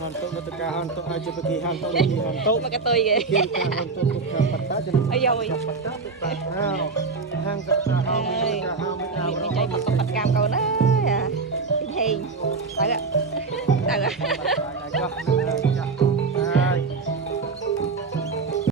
hantu ketika hantu aja pergi hantu mà cái tôi kìa kita hantu tukang peta jadi ôi dồi peta hang ke tahau mình chạy một con vật cam câu đó à hiền phải ạ